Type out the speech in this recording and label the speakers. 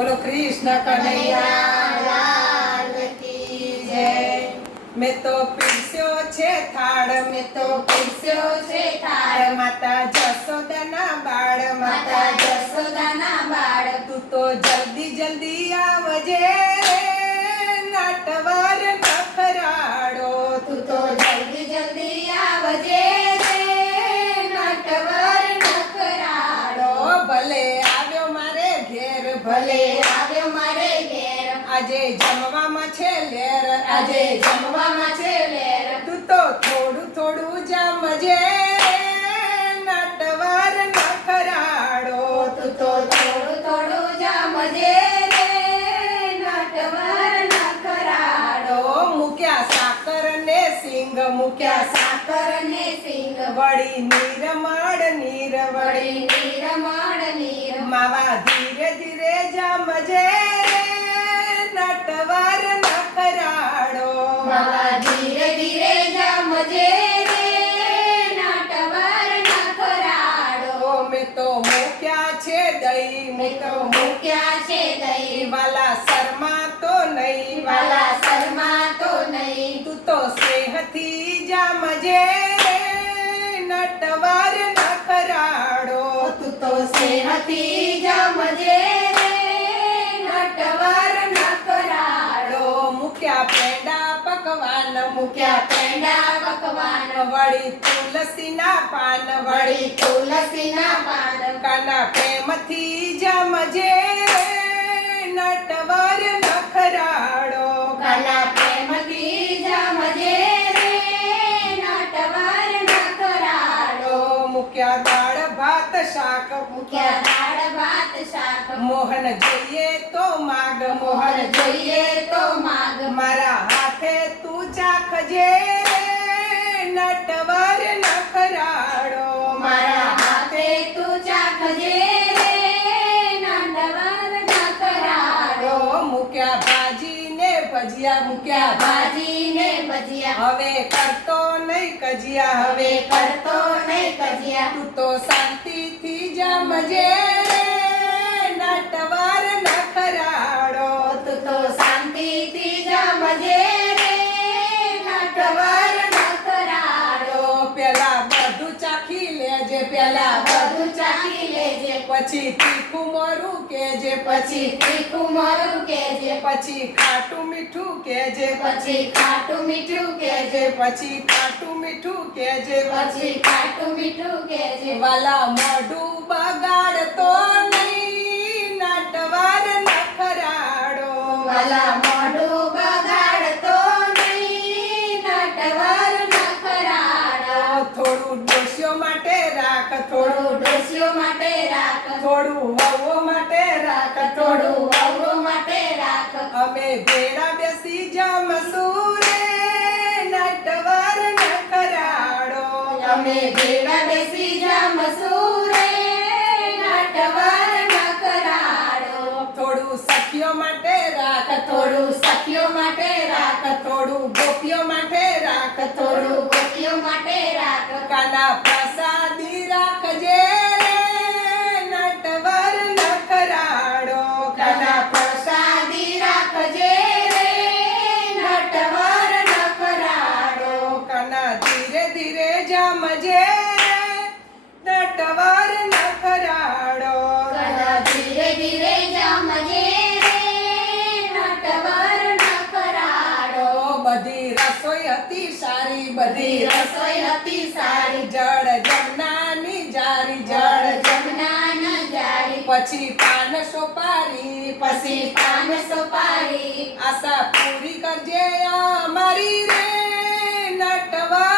Speaker 1: બોલો કૃષ્ણ કનૈયા. મેં તો પીરસ્યો છે થાળ, મેં તો
Speaker 2: પીરસ્યો છે. થાળ
Speaker 1: માતા જસોદાના બાળ,
Speaker 2: માતા જસોદાના બાળ
Speaker 1: તું તો જલ્દી જલ્દી આવજે નાટવાર નખરાડો
Speaker 2: તું તો જલ્દી જલ્દી આવજે રે નટવર નખરાળો
Speaker 1: ભલે આવ્યો મારે ઘેર
Speaker 2: ભલે આવ્યો મારે ઘેર
Speaker 1: આજે જમવામાં છે લેર.
Speaker 2: આજે જમવામાં છે લેર.
Speaker 1: તું તો થોડું થોડું જમજે નટવાર નખરાડો
Speaker 2: તું તો થોડું થોડું જમજે નટવર નખરાળો
Speaker 1: મૂક્યા સાકર ને સિંગ મૂક્યા
Speaker 2: સાકર ને સિંગ.
Speaker 1: વળી નીરમળ નીર વળી
Speaker 2: નીરમણ નીર
Speaker 1: માવા ધીરે ધીરે જમજે નટવાર નખરાડો
Speaker 2: માવા ધીરે ધીરે જમજે નટવર
Speaker 1: ઓ મેં તો મૂક્યા છે દહીં
Speaker 2: મેં તો મૂક્યા છે દહીં
Speaker 1: વાલા શર્મા તો નહીં.
Speaker 2: વાલા શર્મા તો નહીં.
Speaker 1: તું તો સ્નેહથી જમજે નટવાર નખરાડો
Speaker 2: તું તો સ્નેહથી જમજે રે નટવર નખરાળો
Speaker 1: મૂક્યા પકવાન
Speaker 2: મૂક્યા પેંડા પકવાન.
Speaker 1: વળી તુલસીના પાન
Speaker 2: વળી. તુલસીના પાન.
Speaker 1: કાના પ્રેમથી જમજે નટવર નખરાડો
Speaker 2: કાલા પ્રેમથી જમજે નટવર નખરાળો.
Speaker 1: મૂક્યા દાળ ભાત શાક.
Speaker 2: મૂક્યા દાળ ભાત શાક.
Speaker 1: મોહન જોઈએ તો માગ.
Speaker 2: મોહન જોઈએ તો માગ.
Speaker 1: મારા ચાખજે નટવર નખરાડો
Speaker 2: મારા હાથે તું ચાખજે નટવર નખરાળો.
Speaker 1: મૂક્યા ભાજીને ભજીયા, મૂક્યા
Speaker 2: ભાજીને ભજીયા.
Speaker 1: હવે કરતો નહીં કજિયા, હવે
Speaker 2: કરતો નહીં કજિયા.
Speaker 1: તું તો શાંતિથી જમજે. પછી તીખું મોરું કેજે
Speaker 2: પછી તીખું મોરું કેજે
Speaker 1: પછી ખાટું મીઠું કેજે
Speaker 2: પછી ખાટું મીઠું કેજે
Speaker 1: પછી ખાટું મીઠું કેજે
Speaker 2: પછી ખાટું મીઠું કેજે
Speaker 1: વાલા મોઢું બગાડતો નહીં રાખ
Speaker 2: થોડું ડોસીઓ માટે રાખ.
Speaker 1: થોડું વહુઓ માટે રાખ
Speaker 2: થોડું. વહુઓ માટે રાખ.
Speaker 1: અમે ભેડા બેસી જમશું રે. નટવાર નખરાડો
Speaker 2: અમે ભેડા બેસી જમશું રે. નટવર નખરાળો
Speaker 1: થોડું સખીઓ માટે રાખ.
Speaker 2: થોડું સખીઓ માટે રાખ.
Speaker 1: થોડું ગોપીઓ માટે રાખ.
Speaker 2: થોડું ગોપીઓ માટે રાખ.
Speaker 1: કાના હતી સારી
Speaker 2: બધી રસોઈ હતી સારી.
Speaker 1: જળ જમનાની જારી
Speaker 2: જળ
Speaker 1: જમનાની
Speaker 2: જમના જારી.
Speaker 1: પછી પાન સોપારી
Speaker 2: પછી પાન સોપારી.
Speaker 1: આશા પૂરી કરજે અમારી રે નટવર.